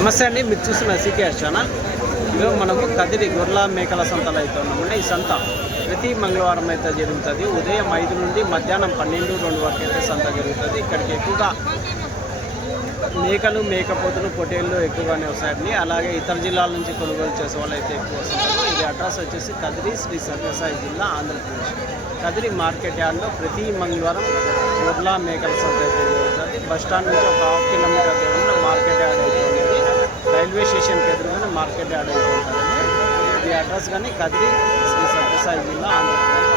నమస్తే అండి, మీరు చూస్తున్న సీకేఎస్ ఛానల్. ఈరోజు మనము కదిరి గొర్రెల మేకల సంతలో అయితే ఉన్నామండి. ఈ సంత ప్రతి మంగళవారం అయితే జరుగుతుంది. ఉదయం 5 నుండి మధ్యాహ్నం 12-2 వరకు అయితే సంత జరుగుతుంది. ఇక్కడికి ఎక్కువగా మేకలు, మేకపోతులు, పొట్టేళ్ళు ఎక్కువగానే వస్తాయండి. అలాగే ఇతర జిల్లాల నుంచి కొనుగోలు చేసే వాళ్ళు అయితే ఎక్కువ వస్తుంటారు. ఇది అడ్రస్ వచ్చేసి కదిరి, శ్రీ సత్యసాయి జిల్లా, ఆంధ్రప్రదేశ్. కదిరి మార్కెట్ యార్డ్లో ప్రతి మంగళవారం గొర్రెల మేకల సంత అయితే జరుగుతుంది. బస్టాండ్ నుంచి ఒక 1/2 కిలోమీటర్ దూరంలో మార్కెట్ యార్డ్ అయితే ఉంది. రైల్వే స్టేషన్కి ఎదురుగానే మార్కెట్ యార్డ్ అయితే ఉంటారండి. ఈ అడ్రస్ కానీ కదిరి, శ్రీ సత్యసాయి జిల్లా, ఆంధ్రప్రదేశ్.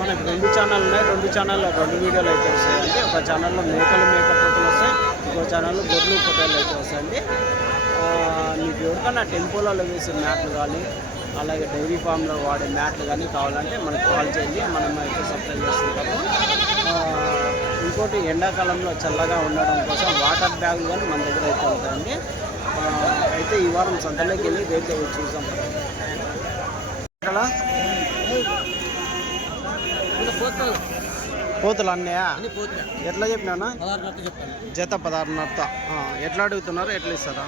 మనకు 2 ఛానల్ ఉన్నాయి. 2 ఛానల్లో 2 వీడియోలు అయితే వస్తాయండి. ఒక ఛానల్లో మేకలు, మేకపోతులు వస్తాయి. ఇంకో ఛానల్లో గొర్రెలు, పొట్టేళ్ళు అయితే వస్తాయండి. మీకు ఎవరికన్నా టెంపోలలో వేసే మ్యాట్లు కానీ, అలాగే డైరీ ఫామ్లో వాడే మ్యాట్లు కానీ కావాలంటే మనకు కాల్ చేయండి, మనం అయితే సప్లై చేస్తుంటాము. ఇంకోటి ఎండాకాలంలో చల్లగా ఉండడం కోసం వాటర్ బ్యాగ్ కానీ మన దగ్గర అయితే ఉంటాయండి. అయితే ఈ వారం సంతలోకి వెళ్ళి రేట్ చూసాం. ఇక్కడ పోతులు అన్నయ్యా ఎట్లా చెప్పినా? జత 16.5. ఎట్లా అడుగుతున్నారు, ఎట్లా ఇస్తారా?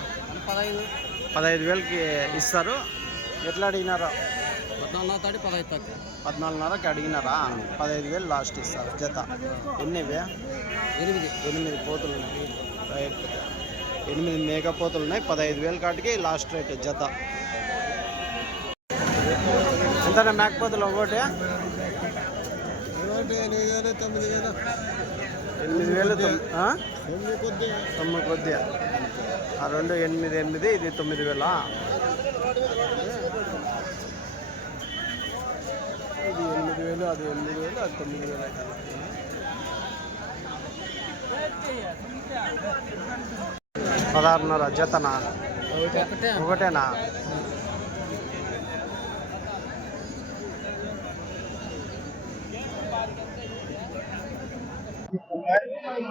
15,000కి ఇస్తారు. ఎట్లా అడిగినారా? 14.5కి అడిగినారా? 15,000 లాస్ట్ ఇస్తారు జత. ఎన్నివే? 8 పోతులు ఉన్నాయి. 8 మేకపోతులు ఉన్నాయి. 15,000 కాటికి లాస్ట్ రేట్ జత. ఎంతనా మేకపోతులు? ఒకటి 8,000. 9 కొద్దిగా. ఆ 2 8, ఇది 9,000. ఇది 8,000, అది 8,000, అది 9,000 అయితే. 16.5 జతనా? ఒకటేనా?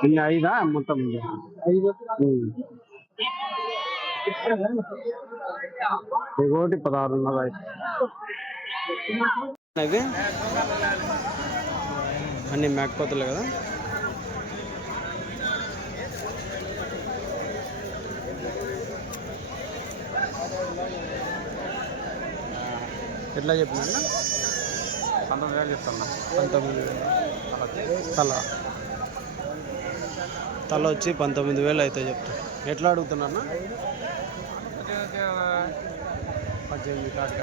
ఇన్ని 5 మొత్తం? 5. ఒకటి 16.5 అయితే. ఇవి అన్ని మేకపోతులే కదా. ఎట్లా చెప్పినా? 19,000 చెప్తున్నా. 19,000 తల వచ్చి 19,000 అయితే చెప్తా. ఎట్లా అడుగుతున్నా? 18 కాదు.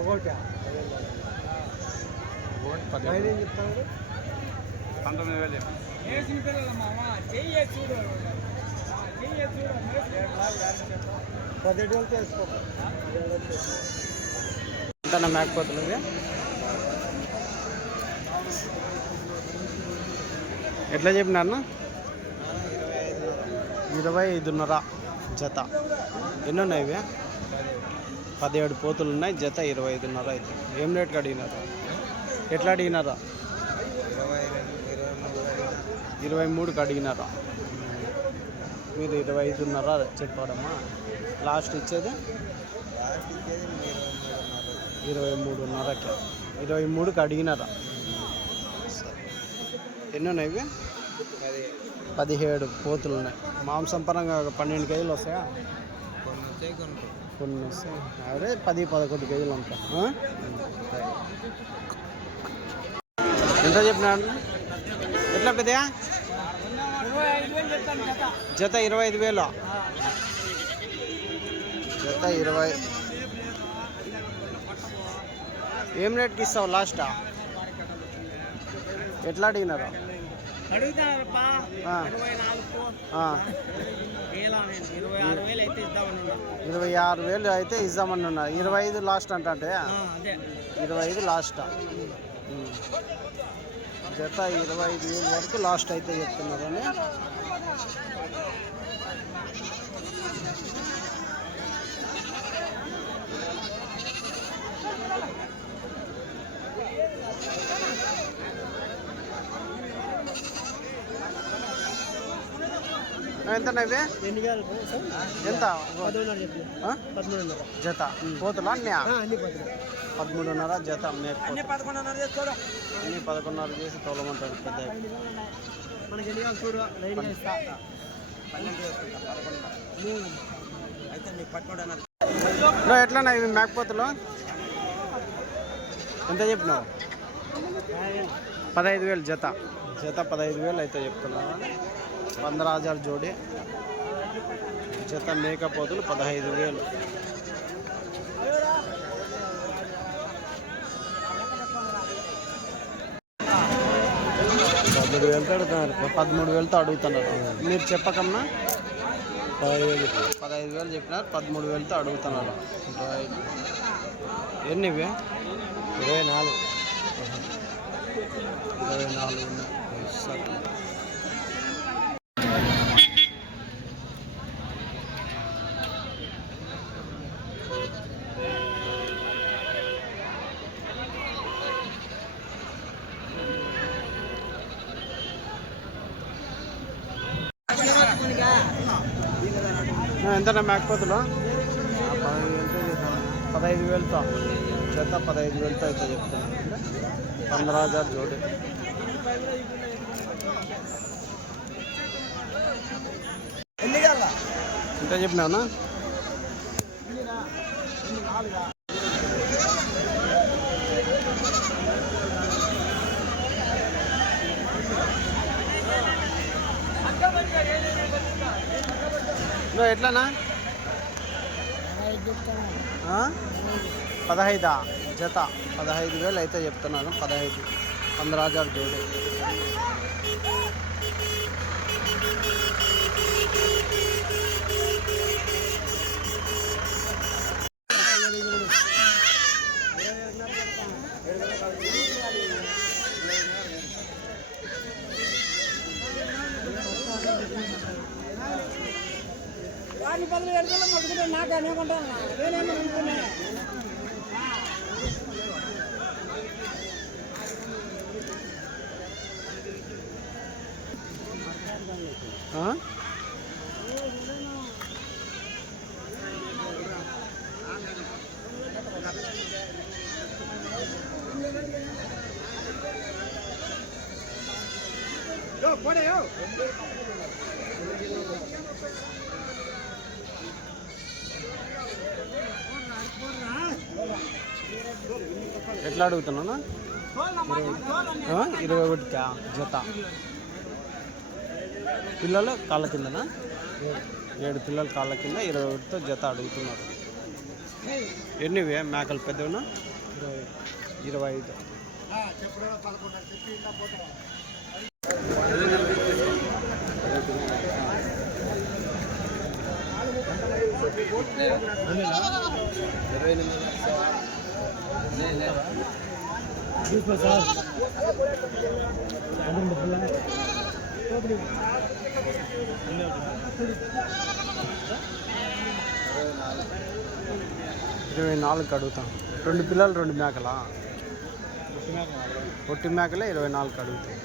ఒకటి 19,000. ఎంత మేకపోతులు? ఎట్లా చెప్పినా? 25.5 జత. ఎన్ని ఉన్నాయి ఇవి? 17 పోతులు ఉన్నాయి. జత 25.5 అయితే. ఏం రేట్కి అడిగినారా? ఎట్లా అడిగినారా? 23కి అడిగినారా? మీరు 25.5 చెప్పారమ్మా. లాస్ట్ ఇచ్చేది 23.5కి. 23కి అడిగినారా? ఎన్ని ఉన్నాయి ఇవి? 17 పోతులు ఉన్నాయి. మాంసం పరంగా 12 కేజీలు వస్తాయా? కొన్ని వస్తాయి. అదే 10-11 కేజీలు ఉంటాయి. ఎంత చెప్పినాడు? ఎట్లా పెద్దయా? జత 25,000. జత 20. ఏం రేట్కి ఇస్తావు లాస్టా? ఎట్లా అడిగినారు? 26,000 అయితే ఇద్దామని ఉన్నారు. 25 లాస్ట్ అంటే 25 లాస్ట్. జత 25,000 వరకు లాస్ట్ అయితే చెప్తున్నారని. ఎంత ఎంత జత పోతులా? అన్ని 13.5 జత. అన్ని 11.5 చేసి తోలమంటారు పెద్ద. ఎట్లన్నా ఇవి మేకపోతులు ఎంత చెప్పినావు? 15,000 జత 15,000 అయితే చెప్తున్నాను. 15,000 జోడి జత మేకపోతులు 15,000. అడుగుతున్నారు 13,000తో అడుగుతున్నారు. మీరు చెప్పకమ్మా 15,000 చెప్పినారు, 13,000తో అడుగుతున్నారు. ఎన్ని ఇవి? 24 సరే. ఎంతనా మేకపోతులు? 15,000తో జత 15,000తో అయితే చెప్తున్నాను. 15,000 జోడి. ఎంత చెప్పినావునా? ఎట్లానా? 15 జత 15,000 అయితే చెప్తున్నాను. 15,000 జోడి. ఎట్లా అడుగుతున్నానా? 21 జత. పిల్లలు కాళ్ళ కిందనా? 7 పిల్లలు కాళ్ళ కింద 21తో జత అడుగుతున్నారు. ఎన్నివే మేకలు పెద్దవినా? 25. ఇరవై 24 అడుగుతాం. 2 పిల్లలు 2 మేకలా? పొట్టి మేకలే 24 అడుగుతాం.